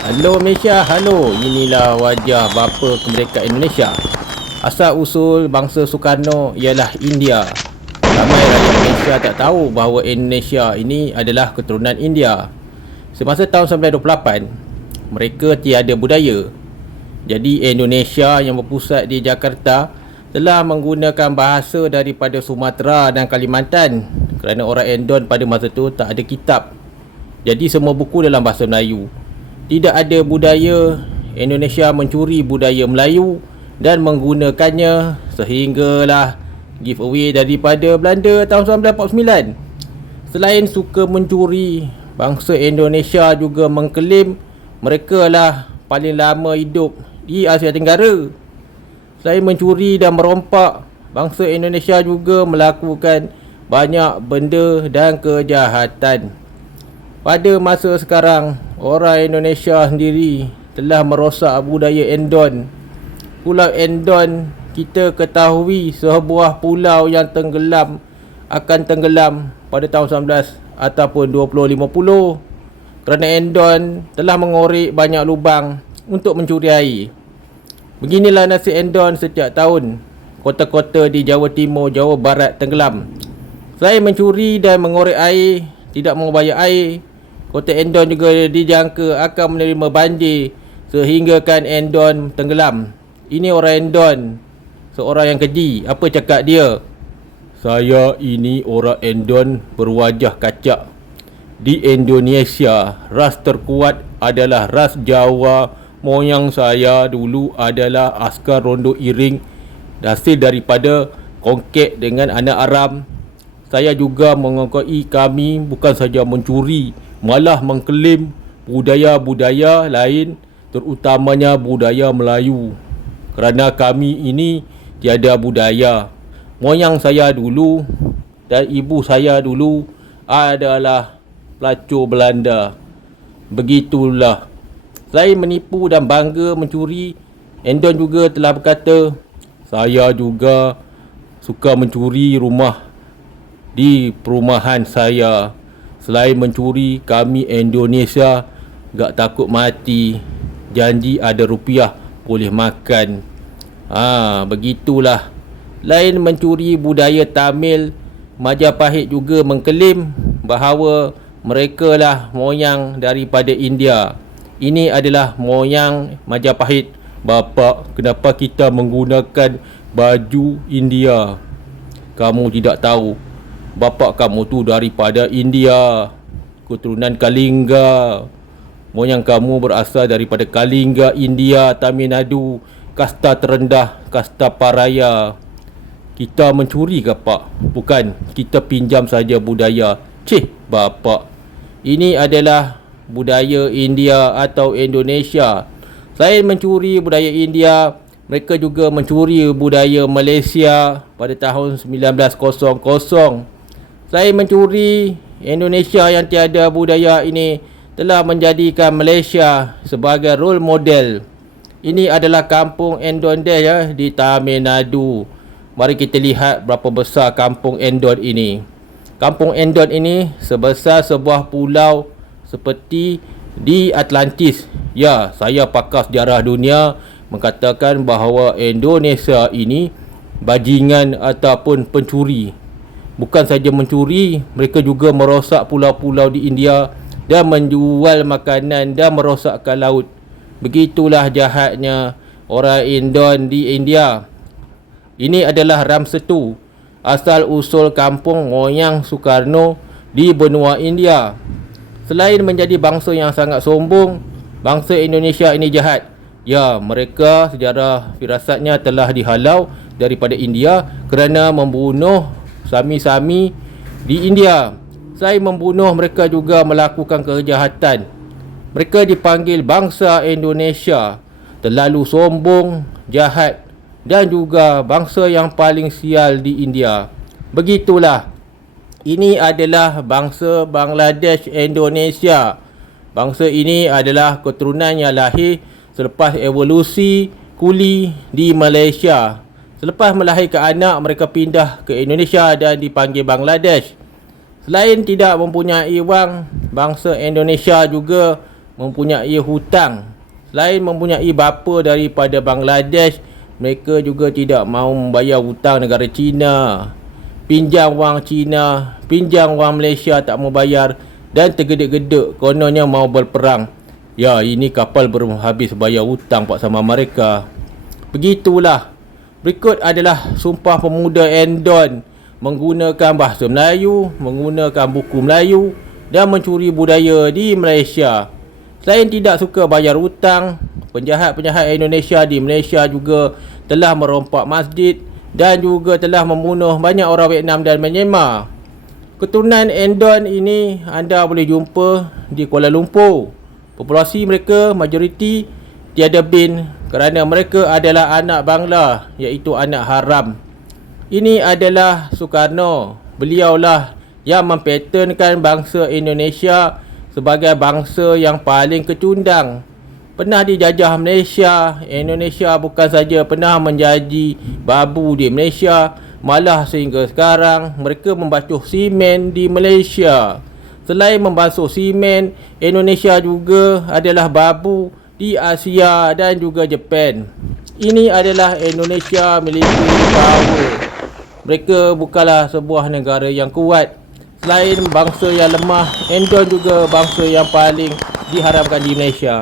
Halo Malaysia, halo. Inilah wajah bapa kemerdekaan Indonesia. Asal usul bangsa Soekarno ialah India. Ramai rakyat Malaysia tak tahu bahawa Indonesia ini adalah keturunan India. Semasa tahun 1928, mereka tiada budaya. Jadi Indonesia yang berpusat di Jakarta telah menggunakan bahasa daripada Sumatera dan Kalimantan kerana orang Endon pada masa itu tak ada kitab. Jadi semua buku dalam bahasa Melayu. Tidak ada budaya. Indonesia mencuri budaya Melayu dan menggunakannya sehinggalah giveaway daripada Belanda tahun 1949. Selain suka mencuri, bangsa Indonesia juga mengklaim mereka lah paling lama hidup di Asia Tenggara. Selain mencuri dan merompak, bangsa Indonesia juga melakukan banyak benda dan kejahatan. Pada masa sekarang, orang Indonesia sendiri telah merosak budaya Endon. Pulau Endon kita ketahui sebuah pulau yang akan tenggelam pada tahun 19 ataupun 2050 kerana Endon telah mengorek banyak lubang untuk mencuri air. Beginilah nasib Endon setiap tahun. Kota-kota di Jawa Timur, Jawa Barat tenggelam. Selain mencuri dan mengorek air, tidak membayar air, Kota Endon juga dijangka akan menerima banjir sehinggakan Endon tenggelam. Ini orang Endon, seorang yang keji. Apa cakap dia? Saya ini orang Endon berwajah kacak. Di Indonesia, ras terkuat adalah ras Jawa. Moyang saya dulu adalah askar rondo iring, hasil daripada kongkek dengan anak Aram. Saya juga mengakui kami bukan saja mencuri, malah mengklaim budaya-budaya lain, terutamanya budaya Melayu. Kerana kami ini tiada budaya. Moyang saya dulu dan ibu saya dulu adalah pelacur Belanda. Begitulah. Selain menipu dan bangga mencuri, Endon juga telah berkata, saya juga suka mencuri rumah di perumahan saya. Selain mencuri, kami Indonesia gak takut mati. Janji ada rupiah boleh makan. Begitulah. Lain mencuri budaya Tamil, Majapahit juga mengklaim bahawa mereka lah moyang daripada India. Ini adalah moyang Majapahit. Bapa, kenapa kita menggunakan baju India? Kamu tidak tahu, bapa kamu tu daripada India, keturunan Kalinga. Moyang kamu berasal daripada Kalinga, India, Tamil Nadu, kasta terendah, kasta paraya. Kita mencuri ke pak? Bukan, kita pinjam saja budaya. Bapa, ini adalah budaya India atau Indonesia. Selain mencuri budaya India, mereka juga mencuri budaya Malaysia pada tahun 1900. Selain mencuri, Indonesia yang tiada budaya ini telah menjadikan Malaysia sebagai role model. Ini adalah kampung Endon di Tamil Nadu. Mari kita lihat berapa besar kampung Endon ini. Kampung Endon ini sebesar sebuah pulau seperti di Atlantis. Ya, saya pakar sejarah dunia mengatakan bahawa Indonesia ini bajingan ataupun pencuri. Bukan saja mencuri, mereka juga merosak pulau-pulau di India dan menjual makanan dan merosakkan laut. Begitulah jahatnya orang Indon di India. Ini adalah Ramsetu, asal usul kampung moyang Soekarno di benua India. Selain menjadi bangsa yang sangat sombong, bangsa Indonesia ini jahat. Ya, mereka sejarah firasatnya telah dihalau daripada India kerana membunuh sami-sami di India. Selain membunuh, mereka juga melakukan kejahatan. Mereka dipanggil bangsa Indonesia, terlalu sombong, jahat dan juga bangsa yang paling sial di India. Begitulah. Ini adalah bangsa Bangladesh Indonesia. Bangsa ini adalah keturunan yang lahir selepas evolusi kuli di Malaysia. Selepas melahirkan anak, mereka pindah ke Indonesia dan dipanggil Bangladesh. Selain tidak mempunyai wang, bangsa Indonesia juga mempunyai hutang. Selain mempunyai bapa daripada Bangladesh, mereka juga tidak mahu membayar hutang negara China. Pinjam wang China, pinjam wang Malaysia tak mau bayar dan tergedek-gedek kononnya mau berperang. Ya, ini kapal belum habis bayar hutang pak sama mereka. Begitulah. Berikut adalah Sumpah Pemuda Endon menggunakan bahasa Melayu, menggunakan buku Melayu dan mencuri budaya di Malaysia. Selain tidak suka bayar hutang, penjahat-penjahat Indonesia di Malaysia juga telah merompak masjid dan juga telah membunuh banyak orang Vietnam dan Myanmar. Keturunan Endon ini anda boleh jumpa di Kuala Lumpur. Populasi mereka majoriti tiada bin kerana mereka adalah anak Bangla, iaitu anak haram. Ini adalah Soekarno. Beliaulah yang mempaternkan bangsa Indonesia sebagai bangsa yang paling kecundang. Pernah dijajah Malaysia. Indonesia bukan saja pernah menjadi babu di Malaysia, malah sehingga sekarang mereka membasuh simen di Malaysia. Selain membasuh simen, Indonesia juga adalah babu di Asia dan juga Jepun. Ini adalah Indonesia military power. Mereka bukanlah sebuah negara yang kuat. Selain bangsa yang lemah, Endon juga bangsa yang paling diharamkan di Malaysia.